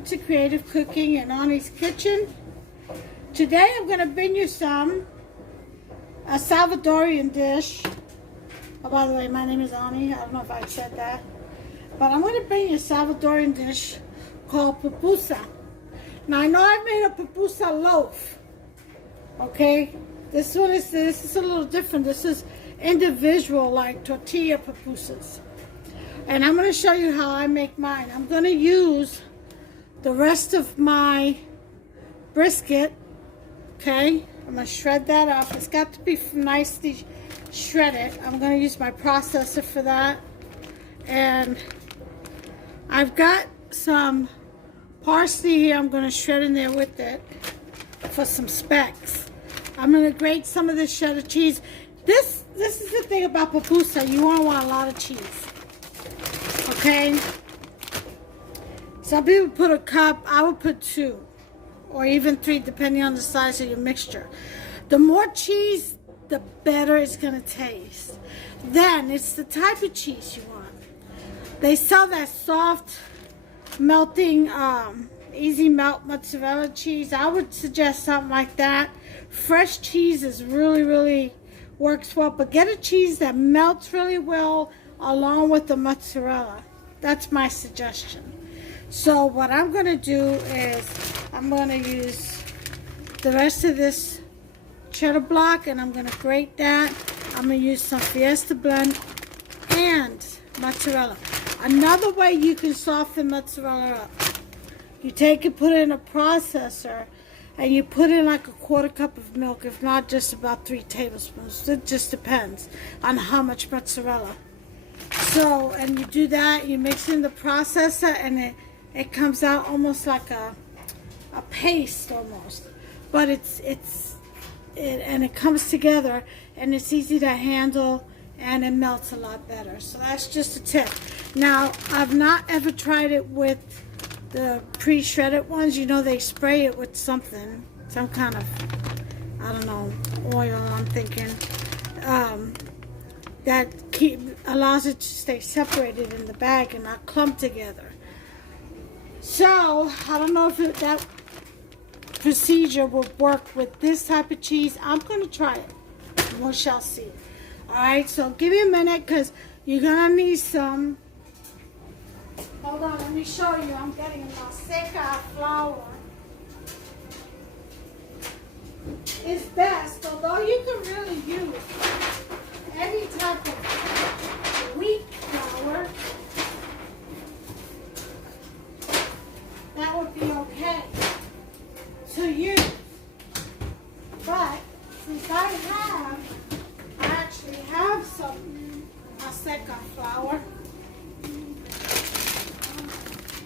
welcome to Creative Cooking in Ani's Kitchen. Today I'm going to bring you a Salvadorian dish. Oh, by the way, my name is Ani. I don't know if I said that. But I'm going to bring you a Salvadorian dish called Pupusa. Now I know I've made a Pupusa loaf. Okay? This is a little different. This is individual, like tortilla pupusas. And I'm going to show you how I make mine. I'm going to use the rest of my brisket. Okay? I'm going to shred that up. It's got to be nicely shredded. I'm going to use my processor for that. And I've got some parsley here. I'm going to shred in there with it for some specks. I'm going to grate some of this cheddar cheese. This is the thing about pupusa. You want a lot of cheese. Okay? Some people put a cup. I would put 2 or even 3 depending on the size of your mixture. The more cheese, the better it's going to taste. Then it's the type of cheese you want. They sell that soft melting easy melt mozzarella cheese. I would suggest something like that. Fresh cheese is really works well, but get a cheese that melts really well along with the mozzarella. That's my suggestion. So what I'm going to do is I'm going to use the rest of this cheddar block and I'm going to grate that. I'm going to use some Fiesta blend and mozzarella. Another way you can soften mozzarella up, you take it, put it in a processor, and you put in like a 1/4 cup of milk, if not just about 3 tablespoons. It just depends on how much mozzarella. So, and you do that, you mix in the processor, and it comes out almost like a paste almost. But it comes together, and it's easy to handle, and it melts a lot better. So that's just a tip. Now, I've not ever tried it with the pre-shredded ones. You know, they spray it with something, some kind of, I don't know, oil, I'm thinking, that allows it to stay separated in the bag and not clump together. So, I don't know if that procedure will work with this type of cheese. I'm going to try it. We shall see. Alright, so give me a minute because you're going to need some. Hold on, let me show you. I'm getting a Maseca flour. It's best, although you can really use any type of wheat flour. That would be okay to use. But since I actually have some Maseca flour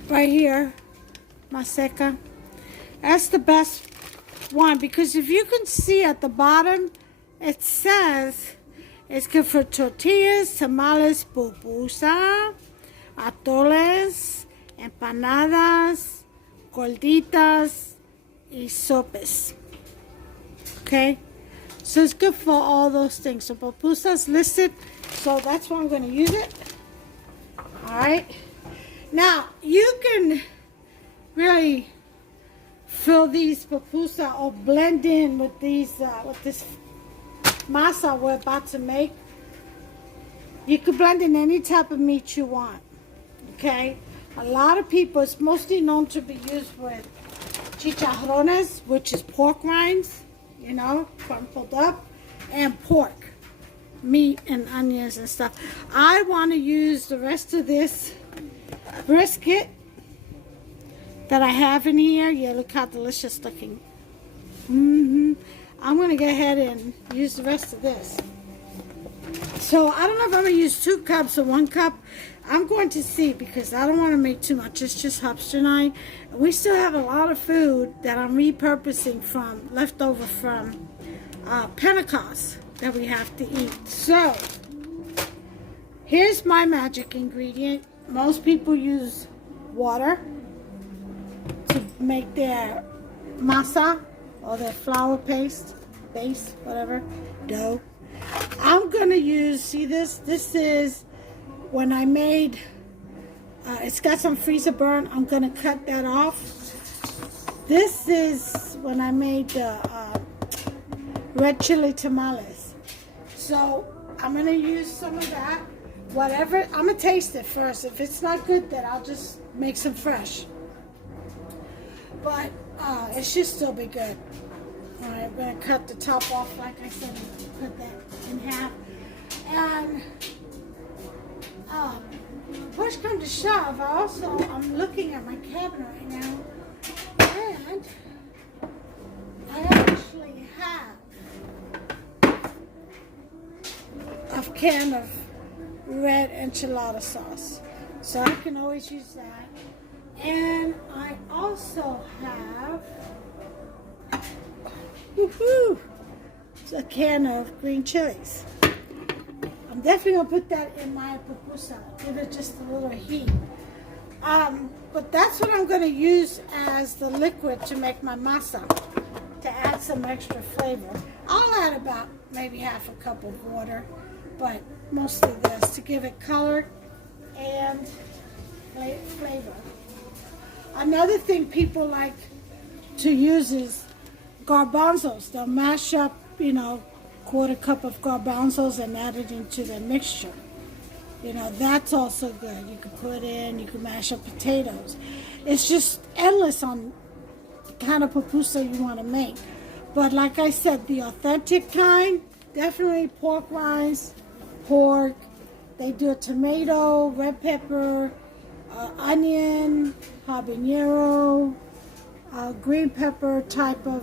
right here, Maseca. That's the best one because if you can see at the bottom, it says it's good for tortillas, tamales, pupusa, atoles, empanadas, gorditas, y sopes. Okay? So it's good for all those things. So pupusa is listed, so that's why I'm going to use it. Alright? Now, you can really fill these pupusa or blend in with these, with this masa we're about to make. You could blend in any type of meat you want. Okay? A lot of people, it's mostly known to be used with chicharrones, which is pork rinds, you know, crumpled up, and pork, meat and onions and stuff. I want to use the rest of this brisket that I have in here. Yeah, look how delicious looking. I'm going to go ahead and use the rest of this. So I don't know if I'm going to use 2 cups or 1 cup. I'm going to see because I don't want to make too much. It's just Hubster night. We still have a lot of food that I'm repurposing from, leftover from Pentecost that we have to eat. So here's my magic ingredient. Most people use water to make their masa or their flour paste, base, whatever, dough. I'm going to use, see this? This is when I made It's got some freezer burn. I'm gonna cut that off. This is when I made the red chili tamales. So I'm gonna use some of that. Whatever, I'm gonna taste it first. If it's not good, then I'll just make some fresh. But it should still be good. All right, I'm gonna cut the top off, like I said, cut that in half. And push come to shove, I'm looking at my cabinet right now, and I actually have a can of red enchilada sauce, so I can always use that. And I also have a can of green chilies. I'm definitely gonna put that in my pupusa, give it just a little heat. But that's what I'm gonna use as the liquid to make my masa, to add some extra flavor. I'll add about maybe half a cup of water, but mostly this to give it color and flavor. Another thing people like to use is garbanzos. They'll mash up, you know, quarter cup of garbanzos and add it into the mixture. You know, that's also good. You can put in, you can mash up potatoes. It's just endless on the kind of pupusa you want to make. But like I said, the authentic kind, definitely pork rinds, pork. They do a tomato, red pepper, onion, habanero, green pepper type of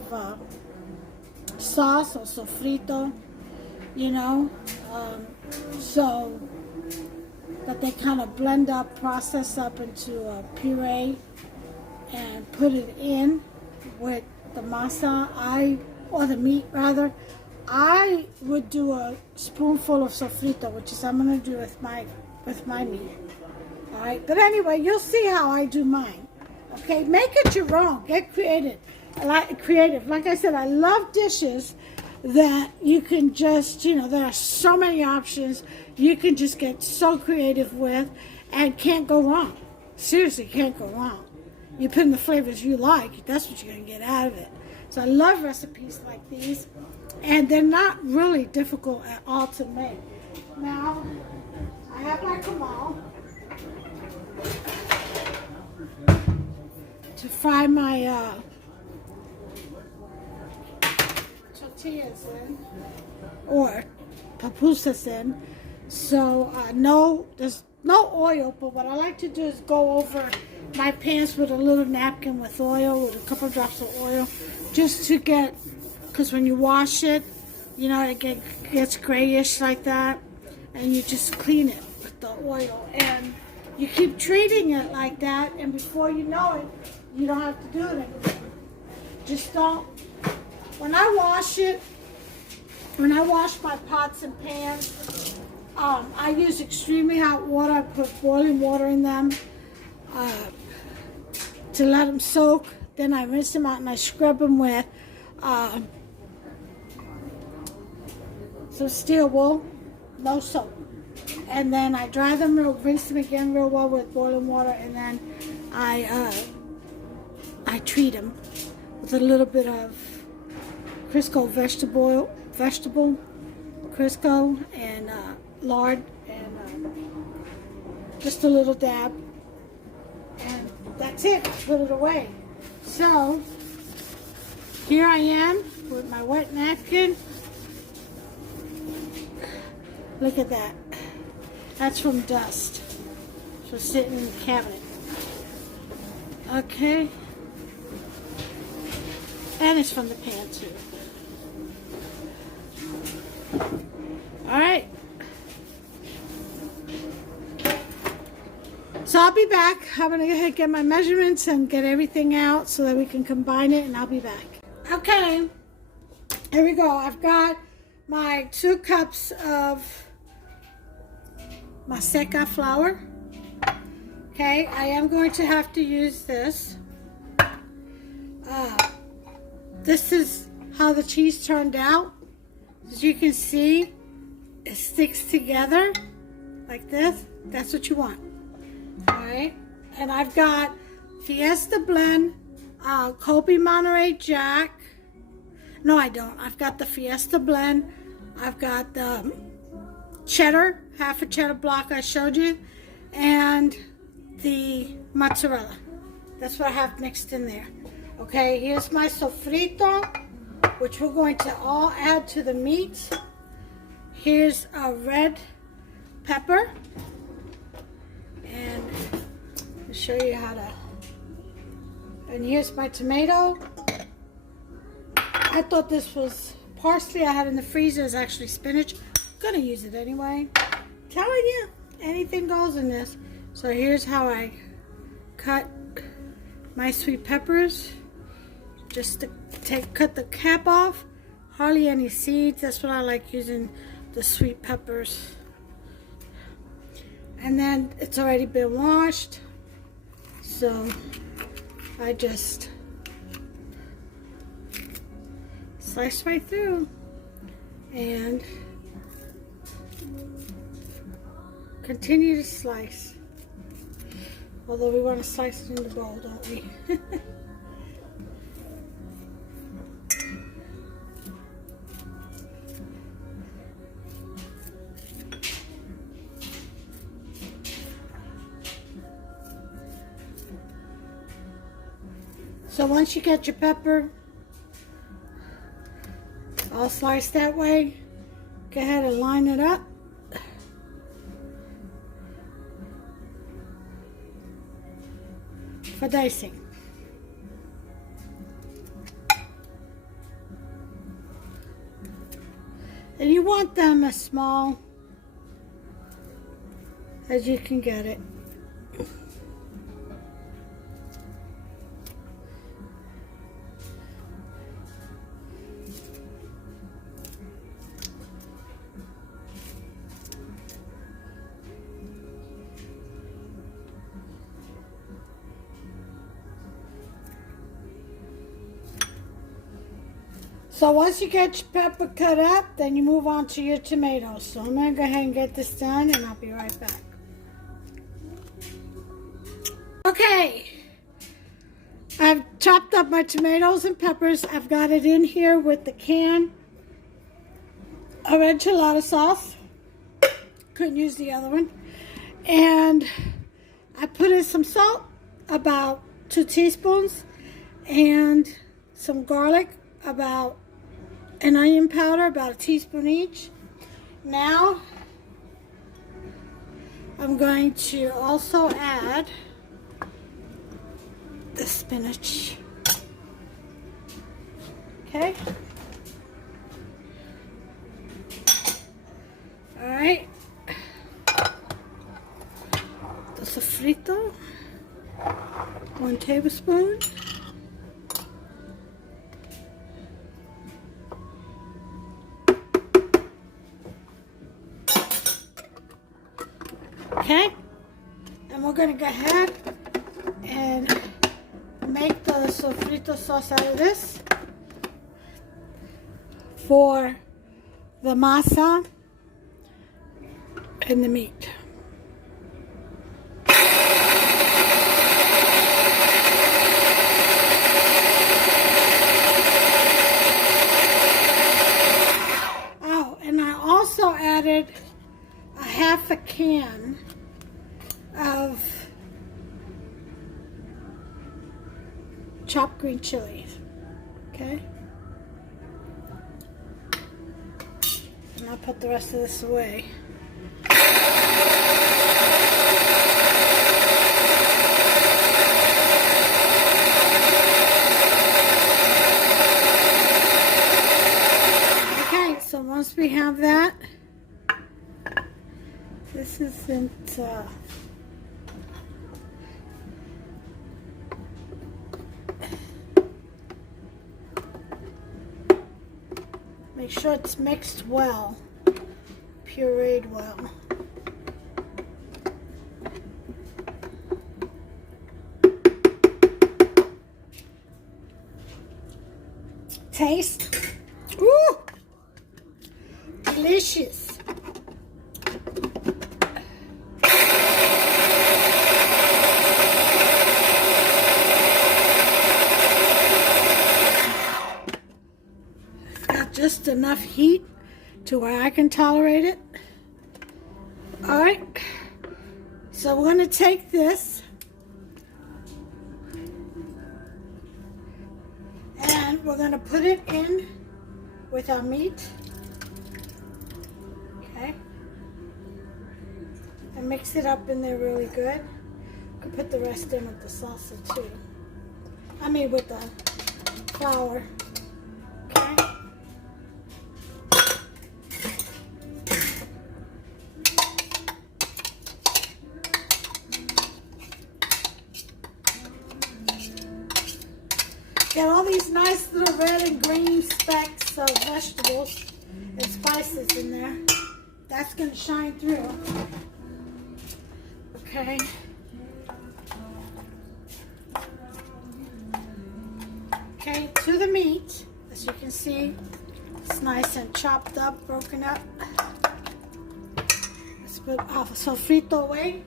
sauce or sofrito, you know, so that they kind of blend up, process up into a puree and put it in with the masa, or the meat rather. I would do a spoonful of sofrito, which is I'm gonna do with my meat. All right, but anyway, you'll see how I do mine. Okay, make it your own. Get creative. Like I said, I love dishes that you can just, you know, there are so many options you can just get so creative with and can't go wrong. Seriously, can't go wrong. You put in the flavors you like, that's what you're going to get out of it. So I love recipes like these, and they're not really difficult at all to make. Now, I have my camal to fry my tortillas in, or pupusas in. So there's no oil, but what I like to do is go over my pans with a little napkin with oil, with a couple of drops of oil, just to get, because when you wash it, you know, it gets grayish like that, and you just clean it with the oil, and you keep treating it like that, and before you know it, you don't have to do it anymore. Just don't. When I wash my pots and pans, I use extremely hot water. I put boiling water in them to let them soak. Then I rinse them out and I scrub them with some steel wool, no soap. And then I dry them, rinse them again real well with boiling water, and then I treat them with a little bit of Crisco vegetable Crisco and lard, and just a little dab, and that's it. Put it away. So here I am with my wet napkin. Look at that. That's from dust. So sitting in the cabinet. Okay. And it's from the pan too. Alright. So I'll be back. I'm going to go ahead and get my measurements and get everything out so that we can combine it, and I'll be back. Okay. Here we go. I've got my 2 cups of Maseca flour. Okay. I am going to have to use this. This is how the cheese turned out. As you can see, it sticks together like this. That's what you want. Alright. And I've got Fiesta Blend, Kobe Monterey Jack. No, I don't. I've got the Fiesta Blend. I've got the cheddar, half a cheddar block I showed you, and the mozzarella. That's what I have mixed in there. Okay, here's my sofrito, which we're going to all add to the meat. Here's a red pepper, and I'll show you how to. And here's my tomato. I thought this was parsley I had in the freezer. Is actually spinach. I'm gonna use it anyway. Telling you, anything goes in this. So here's how I cut my sweet peppers. Just to cut the cap off. Hardly any seeds. That's what I like using, the sweet peppers. And then it's already been washed, so I just slice right through and continue to slice. Although we want to slice it in the bowl, don't we? So once you get your pepper all sliced that way, go ahead and line it up. For dicing. And you want them as small as you can get it. So once you get your pepper cut up, then you move on to your tomatoes. So I'm going to go ahead and get this done, and I'll be right back. Okay, I've chopped up my tomatoes and peppers. I've got it in here with the can of enchilada sauce. Couldn't use the other one. And I put in some salt, about 2 teaspoons, and some garlic, about an onion powder, about 1 teaspoon each. Now, I'm going to also add the spinach. Okay. All right. The sofrito, 1 tablespoon. Okay, and we're going to go ahead and make the sofrito sauce out of this for the masa and the meat. Oh, and I also added a half a can of chopped green chilies. Okay, and I'll put the rest of this away. Okay, so once we have that, this isn't make sure it's mixed well, pureed well. Taste. Ooh! Delicious. got just enough heat to where I can tolerate it. All right, so we're gonna take this and we're gonna put it in with our meat, okay? And mix it up in there really good. I can put the rest in with the salsa too. I mean with the flour, okay? Get all these nice little red and green specks of vegetables and spices in there. That's going to shine through. Okay. Okay, to the meat. As you can see, it's nice and chopped up, broken up. Let's put our sofrito away.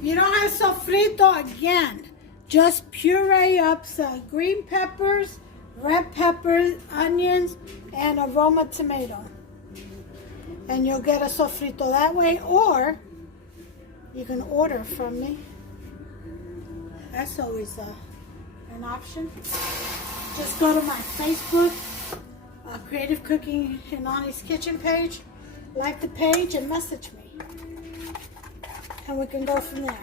You don't have sofrito again. Just puree up some green peppers, red peppers, onions, and a Roma tomato. And you'll get a sofrito that way, or you can order from me. That's always an option. Just go to my Facebook, Creative Cooking in Ani's Kitchen page, like the page and message me. And we can go from there.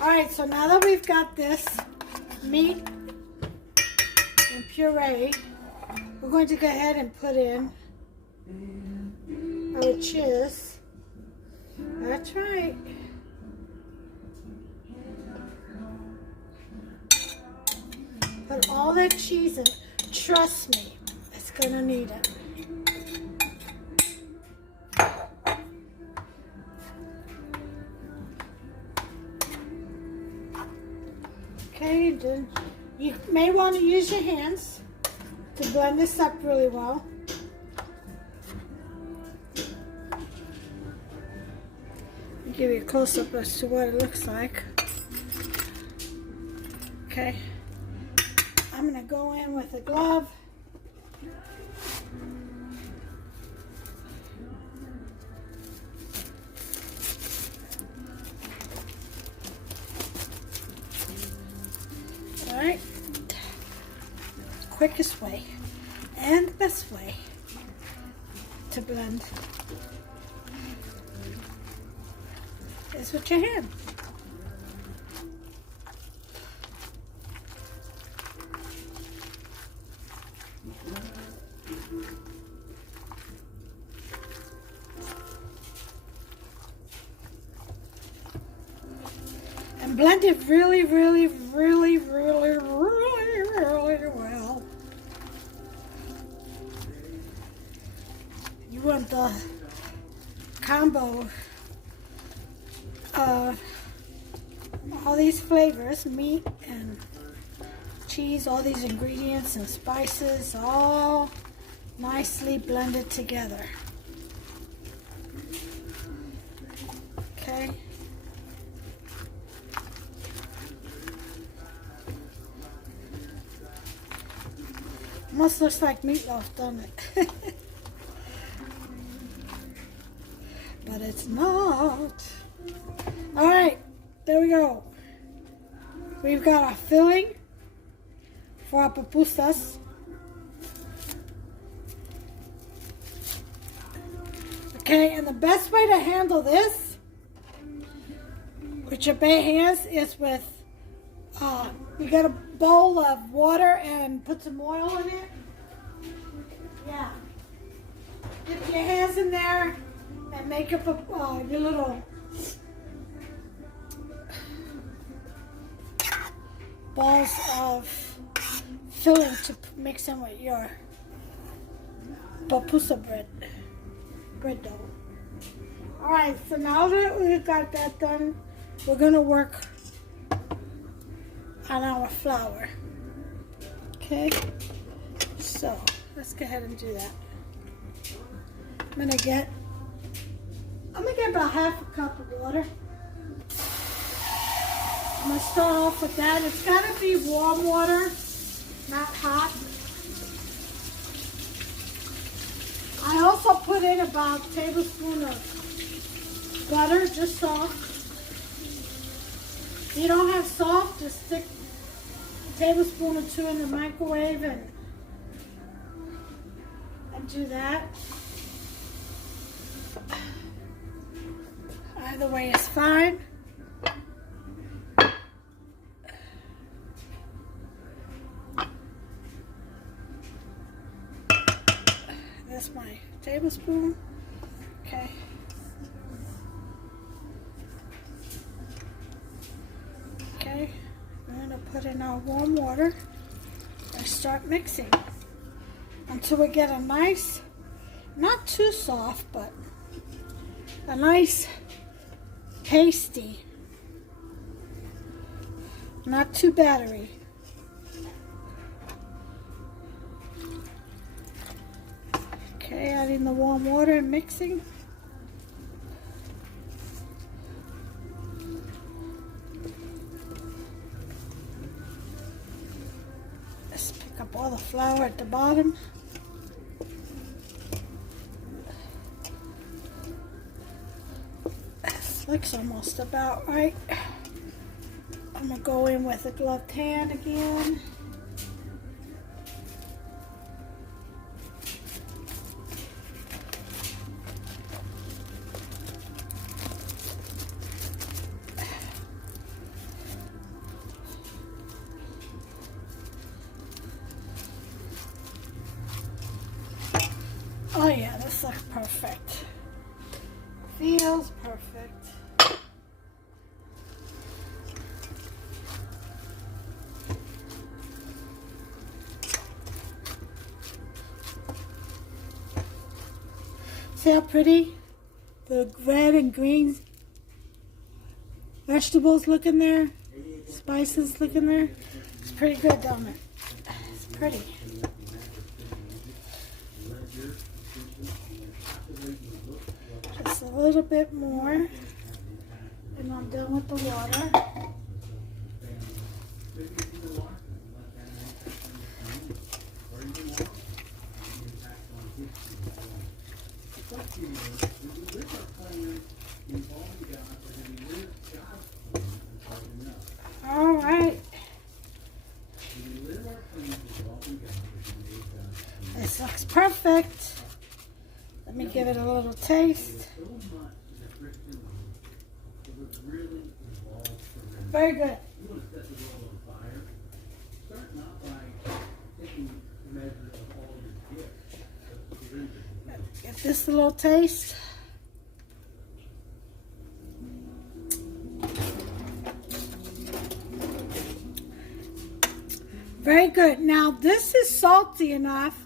All right, so now that we've got this meat and puree, we're going to go ahead and put in our cheese. That's right. Put all that cheese in. Trust me, it's gonna need it. Okay, then you may want to use your hands to blend this up really well. I'll give you a close-up as to what it looks like. Okay, I'm going to go in with a glove. Alright, quickest way and the best way to blend is with your hand. And blend it really, really, really, really, really, really well. You want the combo of all these flavors, meat and cheese, all these ingredients and spices, all nicely blended together. Okay. Almost looks like meatloaf, doesn't it? But it's not. All right, there we go. We've got our filling for our pupusas. Okay, and the best way to handle this with your bare hands is with, you get a bowl of water and put some oil in it. Yeah. Dip your hands in there and make up your little balls of filling to mix in with your pupusa bread dough. All right, so now that we've got that done, we're gonna work on our flour. Okay, so let's go ahead and do that. I'm gonna get about half a cup of water. I'm going to start off with that. It's got to be warm water, not hot. I also put in about a tablespoon of butter, just soft. If you don't have soft, just stick a tablespoon or two in the microwave and do that. Either way is fine. That's my tablespoon. Okay. Okay. I'm going to put in our warm water and start mixing until we get a nice, not too soft, but a nice pasty, not too battery. Okay, adding the warm water and mixing. Let's pick up all the flour at the bottom. This looks almost about right. I'm gonna go in with a gloved hand again. Oh yeah, this looks perfect. Feels perfect. See how pretty the red and green vegetables look in there? Spices look in there? It's pretty good, don't it? It's pretty. Just a little bit more, and I'm done with the water. All right. This looks perfect. Let me give it a little taste. Very good. Get this a little taste. Very good. Now this is salty enough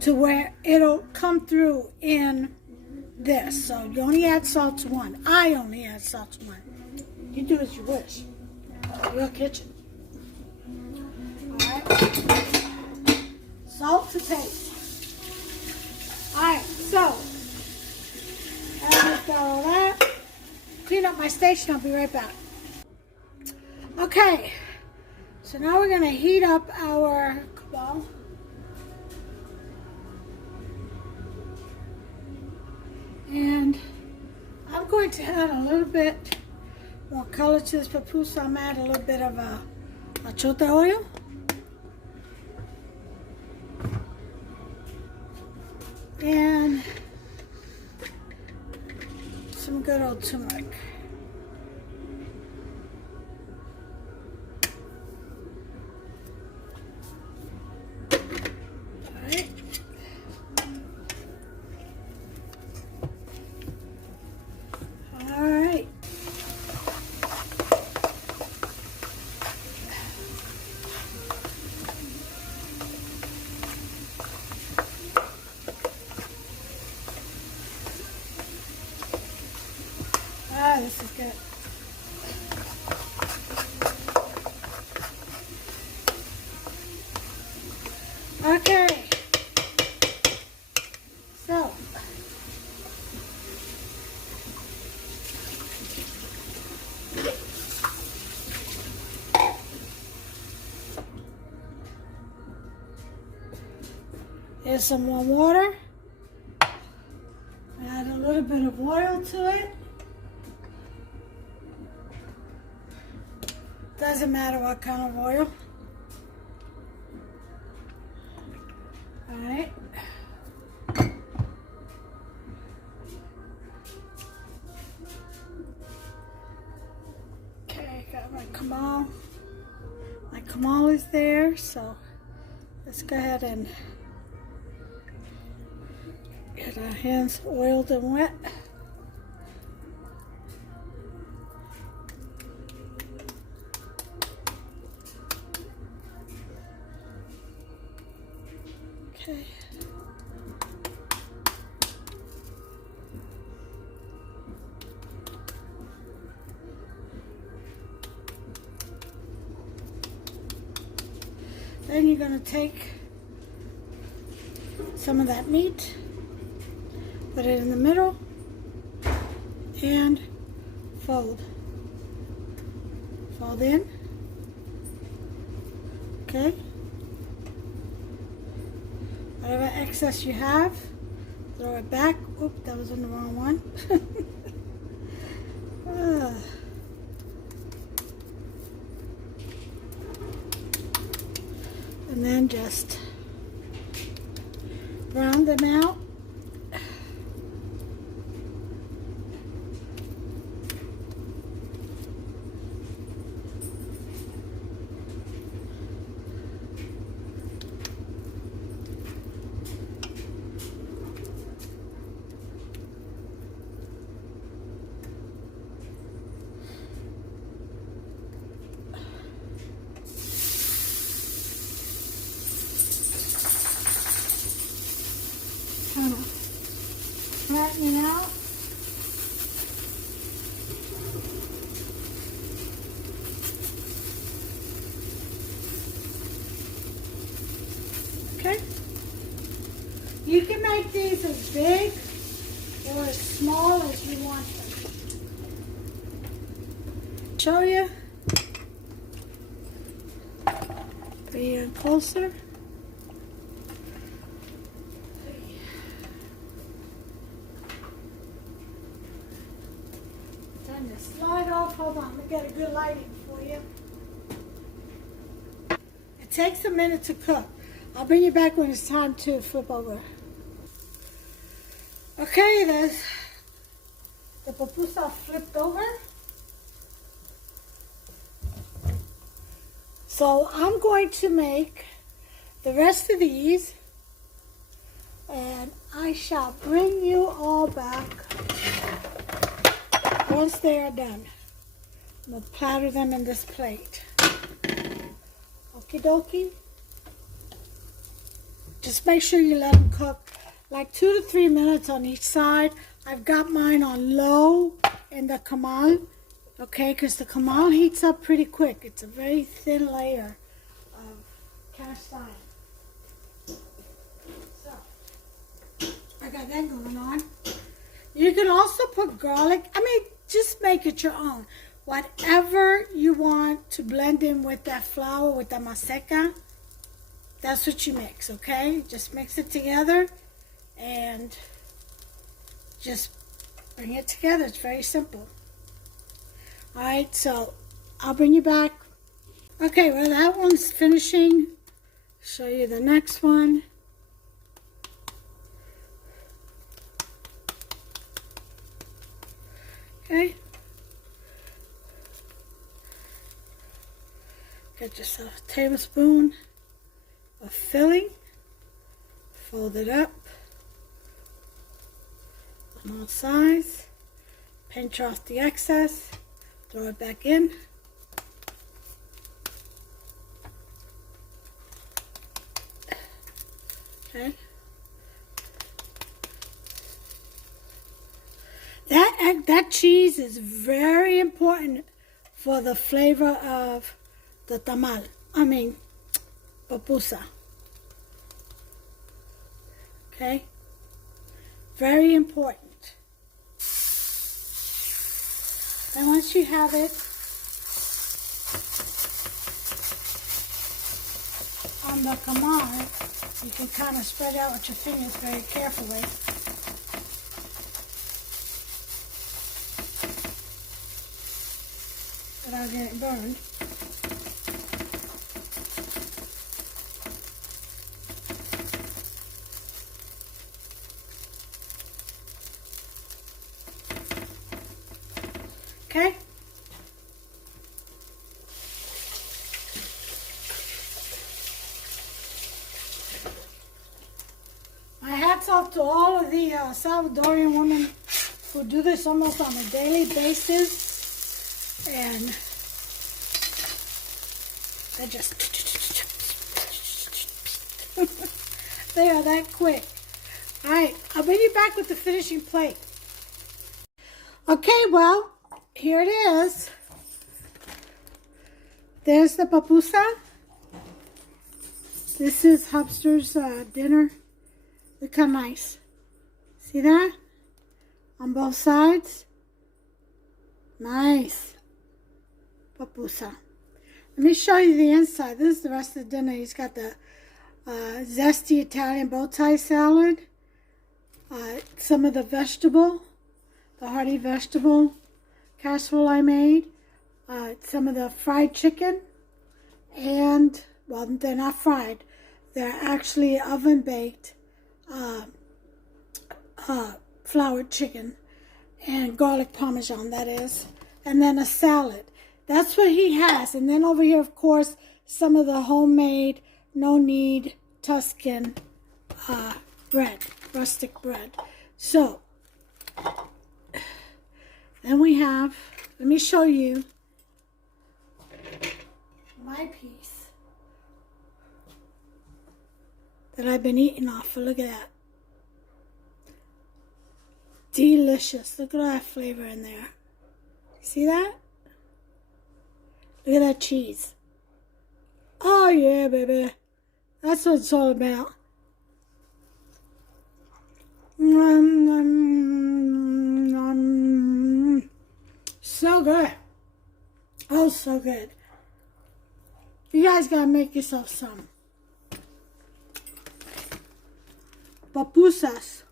to where it'll come through in this. So you only add salt to one. I only add salt to one. You do as you wish. Your kitchen. Alright. Salt to taste. Alright, so I've got all that. Clean up my station, I'll be right back. Okay. So now we're gonna heat up our kebab. And I'm going to add a little bit more color to this pupusa. I'm add a little bit of achota oil. And some good old turmeric. Alright. Alright. This Here's some warm water. Add a little bit of oil to it. Doesn't matter what kind of oil. Alright. Okay, got my kamal. My kamal is there, so let's go ahead and get our hands oiled and wet. Okay. Then you're going to take some of that meat, put it in the middle, and fold. Fold in. Okay. Whatever excess you have, throw it back. Oop, that was in the wrong one. And then just round them out. Kind of flatten it out. Okay. You can make these as big or as small as you want them. Show you. Be in closer. Turn the slide off. Hold on, let me get a good lighting for you. It takes a minute to cook. I'll bring you back when it's time to flip over. Okay, there's the pupusa flipped over. So I'm going to make the rest of these, and I shall bring you all back once they are done. I'm going to platter them in this plate. Okie dokie. Just make sure you let them cook like 2 to 3 minutes on each side. I've got mine on low in the kamal, okay, because the kamal heats up pretty quick. It's a very thin layer of cast iron. So, I got that going on. You can also put garlic. I mean, just make it your own. Whatever you want to blend in with that flour, with the maseca, that's what you mix, okay? Just mix it together and just bring it together. It's very simple. All right, so I'll bring you back. Okay, well, that one's finishing. Show you the next one. Okay. Get yourself a tablespoon of filling. Fold it up on all sides. Pinch off the excess. Throw it back in. Okay. That cheese is very important for the flavor of the tamal. I mean, pupusa. Okay? Very important. And once you have it on the kamal, You can kind of spread out with your fingers very carefully. Without getting burned. Okay. My hats off to all of the Salvadorian women who do this almost on a daily basis. And they just they are that quick. Alright, I'll bring you back with the finishing plate. Okay, well, here it is. There's the pupusa. This is Hubster's dinner. Look how nice. See that? On both sides. Nice. Pupusa. Let me show you the inside. This is the rest of the dinner. He's got the zesty Italian bow tie salad. Some of the vegetable. The hearty vegetable casserole I made. Some of the fried chicken. And, well, they're not fried. They're actually oven baked floured chicken and garlic parmesan, that is. And then a salad. That's what he has. And then over here, of course, some of the homemade, no-knead Tuscan bread, rustic bread. So, then we have, let me show you my piece that I've been eating off of. Look at that. Delicious. Look at all that flavor in there. See that? Look at that cheese. Oh yeah, baby. That's what it's all about. So good. Oh, so good. You guys gotta make yourself some. Pupusas.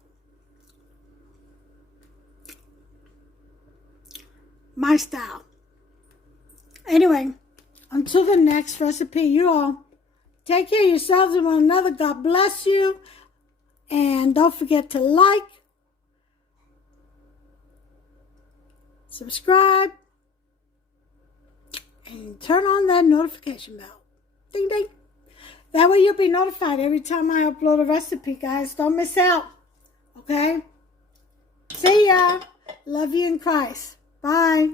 My style. Anyway, until the next recipe, you all take care of yourselves and one another. God bless you. And don't forget to like, subscribe, and turn on that notification bell. Ding, ding. That way you'll be notified every time I upload a recipe, guys. Don't miss out. Okay? See ya. Love you in Christ. Bye.